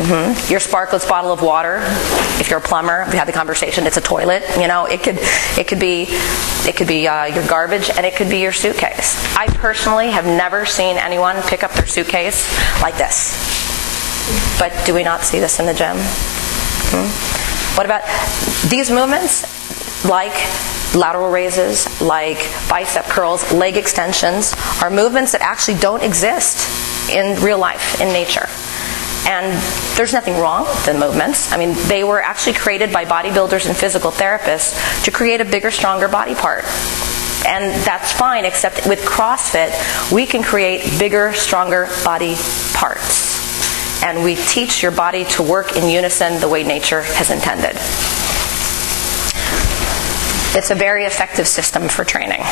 Your sparklets bottle of water, if you're a plumber, we had the conversation, it's a toilet. You know, it could be your garbage, and it could be your suitcase. I personally have never seen anyone pick up their suitcase like this. But do we not see this in the gym? What about these movements, like lateral raises, like bicep curls, leg extensions, are movements that actually don't exist in real life, in nature. And there's nothing wrong with the movements. I mean, they were actually created by bodybuilders and physical therapists to create a bigger, stronger body part. And that's fine, except with CrossFit, we can create bigger, stronger body parts. And we teach your body to work in unison the way nature has intended. It's a very effective system for training.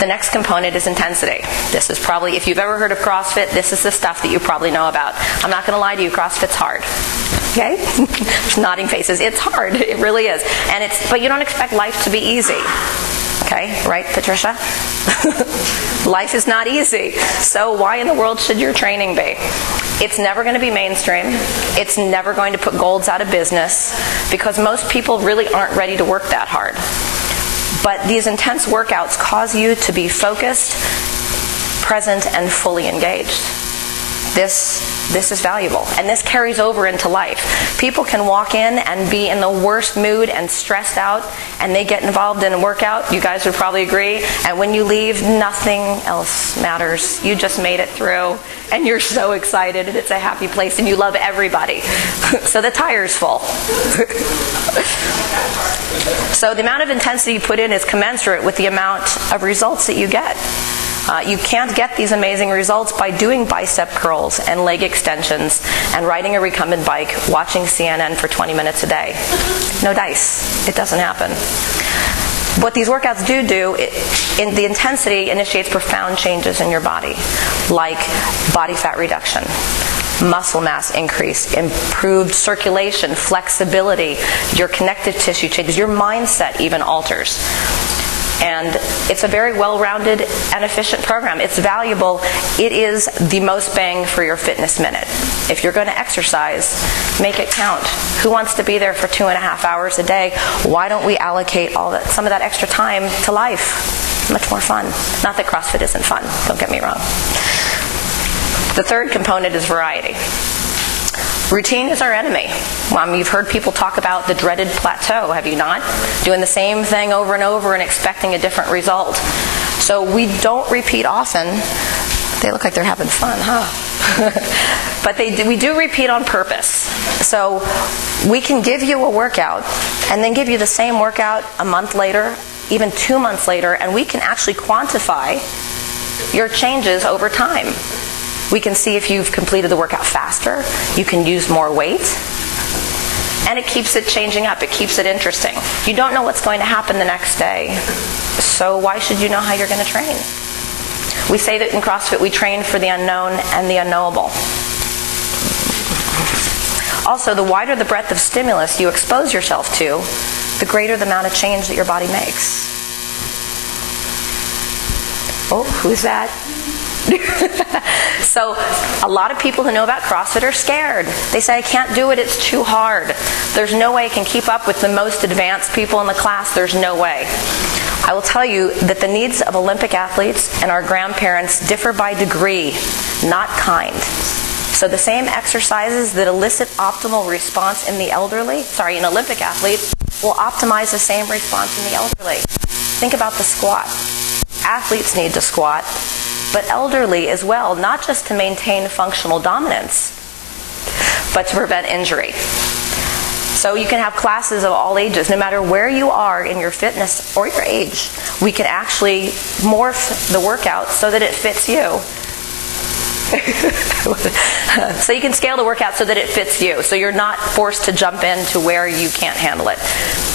The next component is intensity. This is probably, if you've ever heard of CrossFit, this is the stuff that you probably know about. I'm not going to lie to you, CrossFit's hard. Okay? There's nodding faces. It's hard. It really is. But you don't expect life to be easy. Okay? Right, Patricia? Life is not easy. So why in the world should your training be? It's never going to be mainstream. It's never going to put Golds out of business, because most people really aren't ready to work that hard. But these intense workouts cause you to be focused, present, and fully engaged. This is valuable, and this carries over into life. People can walk in and be in the worst mood and stressed out, and they get involved in a workout, you guys would probably agree, and when you leave, nothing else matters. You just made it through, and you're so excited, and it's a happy place, and you love everybody. So the tire's full. So the amount of intensity you put in is commensurate with the amount of results that you get. You can't get these amazing results by doing bicep curls and leg extensions and riding a recumbent bike, watching CNN for 20 minutes a day. No dice. It doesn't happen. What these workouts do in the intensity initiates profound changes in your body, like body fat reduction, muscle mass increase, improved circulation, flexibility, your connective tissue changes, your mindset even alters. And it's a very well-rounded and efficient program. It's valuable. It is the most bang for your fitness minute. If you're going to exercise, make it count. Who wants to be there for 2.5 hours a day? Why don't we allocate some of that extra time to life? Much more fun. Not that CrossFit isn't fun, don't get me wrong. The third component is variety. Routine is our enemy. You've heard people talk about the dreaded plateau, have you not? Doing the same thing over and over and expecting a different result. So we don't repeat often. They look like they're having fun, huh? But we do repeat on purpose. So we can give you a workout and then give you the same workout a month later, even 2 months later, and we can actually quantify your changes over time. We can see if you've completed the workout faster, you can use more weight, and it keeps it changing up. It keeps it interesting. You don't know what's going to happen the next day, so why should you know how you're going to train? We say that in CrossFit we train for the unknown and the unknowable. Also, the wider the breadth of stimulus you expose yourself to, the greater the amount of change that your body makes. Oh, who's that? So a lot of people who know about CrossFit are scared. They say, I can't do it, it's too hard. There's no way I can keep up with the most advanced people in the class. There's no way. I will tell you that the needs of Olympic athletes and our grandparents differ by degree, not kind. So the same exercises that elicit optimal response in an Olympic athlete will optimize the same response in the elderly. Think about the squat. Athletes need to squat, but elderly as well, not just to maintain functional dominance, but to prevent injury. So you can have classes of all ages, no matter where you are in your fitness or your age. We can actually morph the workout so that it fits you. So you can scale the workout so that it fits you, so you're not forced to jump into where you can't handle it.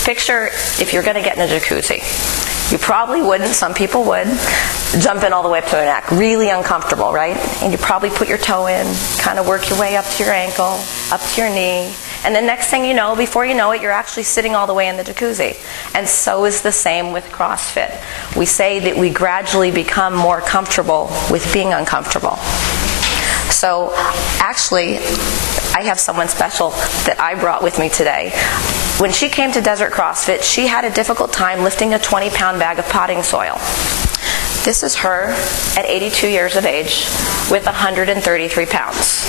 Picture if you're going to get in a jacuzzi. You probably wouldn't, some people would, jump in all the way up to their neck. Really uncomfortable, right? And you probably put your toe in, kind of work your way up to your ankle, up to your knee. And the next thing you know, before you know it, you're actually sitting all the way in the jacuzzi. And so is the same with CrossFit. We say that we gradually become more comfortable with being uncomfortable. So actually, I have someone special that I brought with me today. When she came to Desert CrossFit, she had a difficult time lifting a 20-pound bag of potting soil. This is her at 82 years of age with 133 pounds.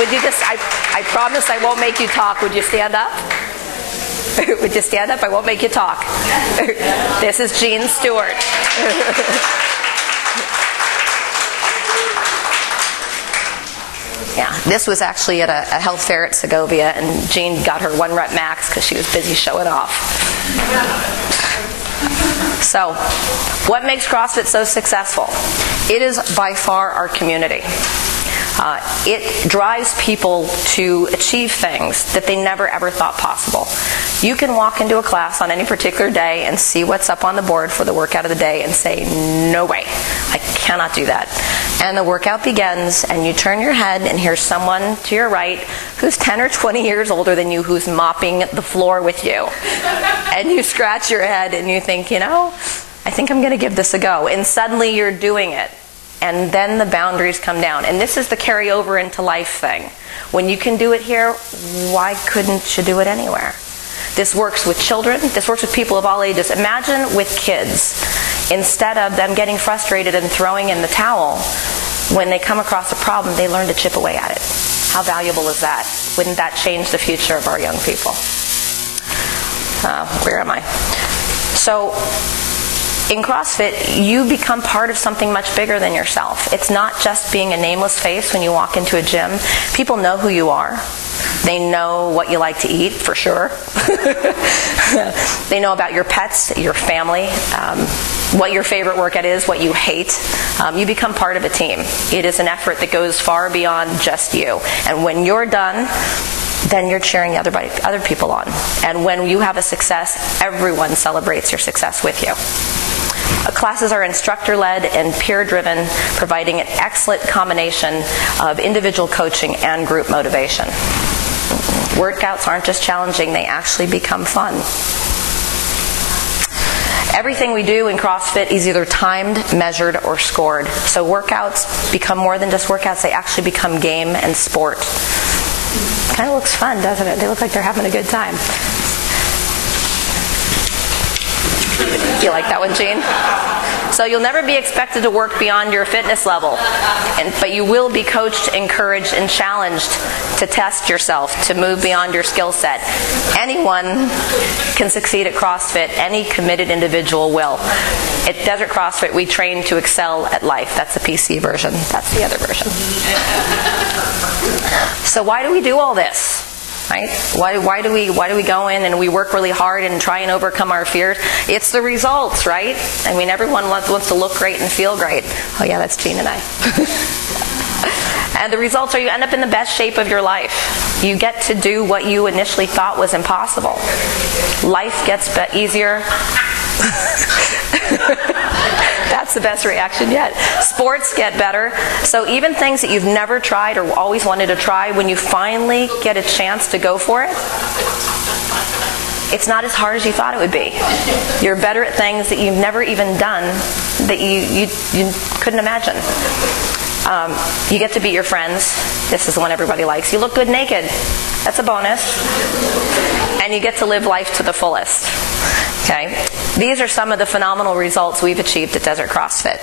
Would you just, I promise I won't make you talk. Would you stand up? Would you stand up? I won't make you talk. This is Jean Stewart. Yeah, this was actually at a health fair at Segovia, and Jean got her 1 rep max because she was busy showing off. So, what makes CrossFit so successful? It is by far our community. It drives people to achieve things that they never ever thought possible. You can walk into a class on any particular day and see what's up on the board for the workout of the day and say, no way, I cannot do that. And the workout begins, and you turn your head, and here's someone to your right who's 10 or 20 years older than you, who's mopping the floor with you. And you scratch your head, and you think, I think I'm going to give this a go. And suddenly you're doing it. And then the boundaries come down. And this is the carry over into life thing. When you can do it here, why couldn't you do it anywhere? This works with children. This works with people of all ages. Imagine with kids. Instead of them getting frustrated and throwing in the towel, when they come across a problem, they learn to chip away at it. How valuable is that? Wouldn't that change the future of our young people? Where am I? So, in CrossFit, you become part of something much bigger than yourself. It's not just being a nameless face when you walk into a gym. People know who you are. They know what you like to eat, for sure. They know about your pets, your family, what your favorite workout is, what you hate. You become part of a team. It is an effort that goes far beyond just you. And when you're done, then you're cheering other people on. And when you have a success, everyone celebrates your success with you. Classes are instructor-led and peer-driven, providing an excellent combination of individual coaching and group motivation. Workouts aren't just challenging, they actually become fun. Everything we do in CrossFit is either timed, measured, or scored. So workouts become more than just workouts, they actually become game and sport. Kind of looks fun, doesn't it? They look like they're having a good time. You like that one, Jean? So you'll never be expected to work beyond your fitness level, but you will be coached, encouraged, and challenged to test yourself, to move beyond your skill set. Anyone can succeed at CrossFit. Any committed individual will. At Desert CrossFit, we train to excel at life. That's the PC version. That's the other version. So why do we do all this? Right? Why do we go in and we work really hard and try and overcome our fears? It's the results, right? I mean, everyone wants to look great and feel great. Oh yeah, that's Jean and I. And the results are you end up in the best shape of your life. You get to do what you initially thought was impossible. Life gets easier. That's the best reaction yet. Sports get better. So even things that you've never tried or always wanted to try, when you finally get a chance to go for it, it's not as hard as you thought it would be. You're better at things that you've never even done that you couldn't imagine. You get to beat your friends. This is the one everybody likes. You look good naked. That's a bonus. And you get to live life to the fullest. Okay? These are some of the phenomenal results we've achieved at Desert CrossFit.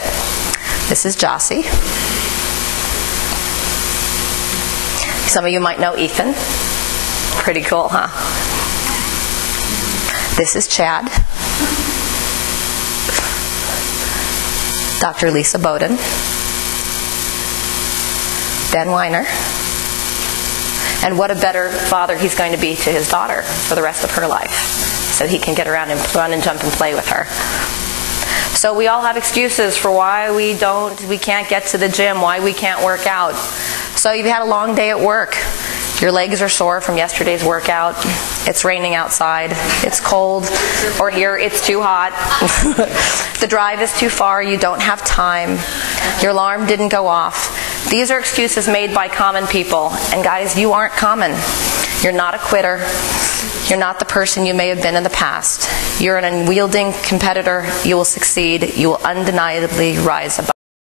This is Jossie. Some of you might know Ethan. Pretty cool, huh? This is Chad. Dr. Lisa Bowden. Ben Weiner. And what a better father he's going to be to his daughter for the rest of her life, so he can get around and run and jump and play with her. So we all have excuses for why we can't get to the gym, why we can't work out. So you've had a long day at work. Your legs are sore from yesterday's workout. It's raining outside. It's cold. Or here, it's too hot. The drive is too far. You don't have time. Your alarm didn't go off. These are excuses made by common people. And guys, you aren't common. You're not a quitter. You're not the person you may have been in the past. You're an unyielding competitor. You will succeed. You will undeniably rise above.